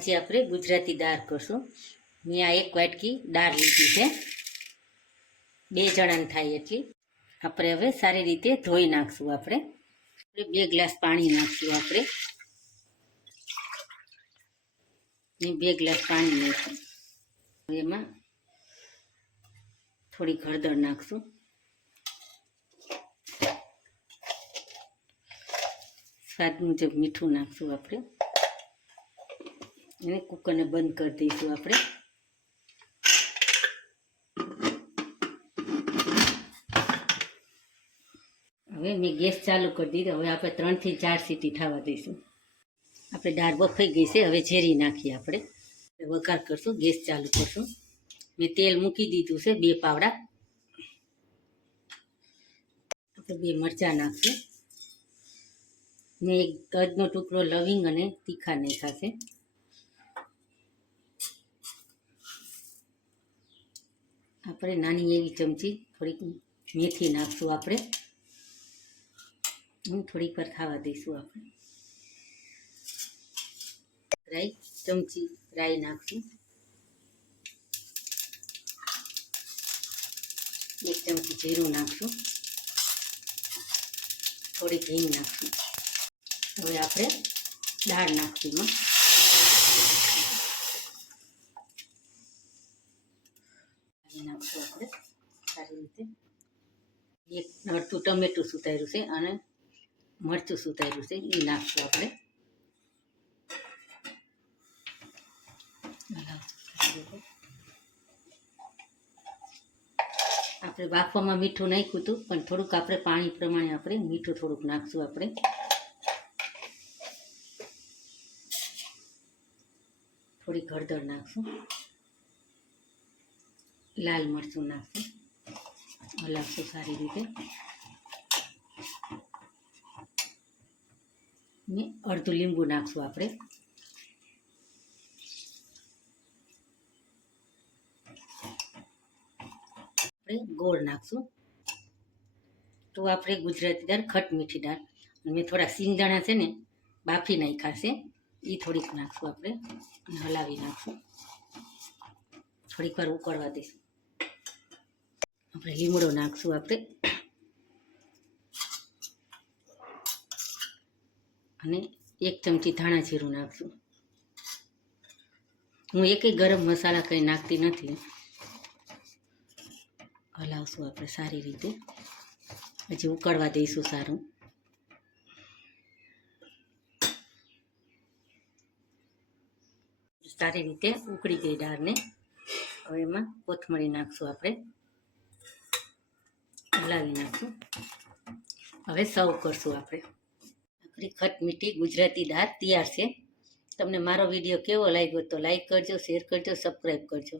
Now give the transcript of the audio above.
આજે આપણે ગુજરાતી દાળ કરશું. મેં આ 1 વાટકી દાળ લીધી છે, 2 જણાને થાય એટલી. આપણે હવે સારી રીતે ધોઈ નાખશું. આપણે 2 ગ્લાસ પાણી નાખશું. આપણે 2 ગ્લાસ પાણી નાખશું. એમાં થોડી હળદર નાખશું, સ્વાદ મુજબ મીઠું નાખશું. આપણે એને કુકરને બંધ કરી દઈશું. આપણે હવે મેં ગેસ ચાલુ કરી દીધો. હવે આપણે 3 થી 4 સીટી થવા દઈશું. આપણે દાળ બફાઈ ગઈ છે. હવે ઝેરી નાખીએ. આપણે વઘાર કરશું. ગેસ ચાલુ કરશું. મેં તેલ મૂકી દીધું છે, 2 પાવડા. આપણે 2 મરચાં નાખશું ને 1 તજનો ટુકડો, લવિંગ અને તીખા નાખ્યા છે. આપણે નાની એવી ચમચી થોડીક મેથી નાખશું. આપણે થોડીક વાર ખાવા દઈશું. આપણે રાઈ, ચમચી રાઈ નાખશું. 1 ચમચી જીરું નાખશું. થોડીક હિંગ નાખશું. હવે આપણે દાળ નાખશું. નાખશું આપણે સારી રીતે. 1 અડધું ટમેટું સુધાર્યું છે અને મરચું સુધાર્યું છે, એ નાખશું. આપણે બાફવામાં મીઠું નાખ્યું હતું, પણ થોડુંક આપણે પાણી પ્રમાણે આપણે મીઠું થોડુંક નાખશું. આપણે થોડીક હળદર નાખશું, લાલ મરચું નાખશું. હલાવશું સારી રીતે. ને અડધું લીંબુ નાખશું. આપણે ગોળ નાખશું. તો આપણે ગુજરાતી દાળ ખટ મીઠી દાળ. મેં થોડા સિંગદાણા છે ને બાફી નાખ્યા છે, એ થોડીક નાખશું. આપણે હલાવી નાખશું. થોડીક વાર ઉકળવા દઈશું. આપણે લીમડો નાખશું. આપણે અને 1 ચમચી ધાણા જીરું નાખશું. હું એકેય ગરમ મસાલા કંઈ નાખતી નથી. હલાવશું આપણે સારી રીતે. પછી ઉકળવા દઈશું સારું. સારી રીતે ઉકળી ગઈ દાળને. હવે એમાં કોથમરી નાખશું. આપણે હલાવી નાખશું. હવે સર્વ કરશું. આપણે આપણી ખટ મીઠી ગુજરાતી દાળ તૈયાર છે. તમને મારો વિડીયો કેવો લાગ્યો તો લાઈક કરજો, શેર કરજો, સબસ્ક્રાઈબ કરજો.